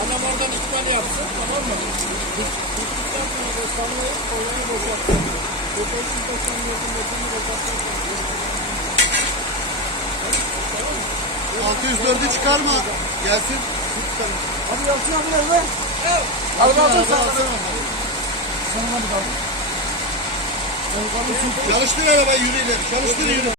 Adam oradan işgal yapsın, tamam mı? Tuttuktan sonra da sallayıp orayı boşaltın. Boşaltın, boşaltın, boşaltın, boşaltın. 604'ü çıkarma. Gelsin. Hadi yapsın abi nerede? Hadi kalsın sen. Sen hadi kalsın. Çalıştır arabayı yürü ileri. Çalıştır yürü.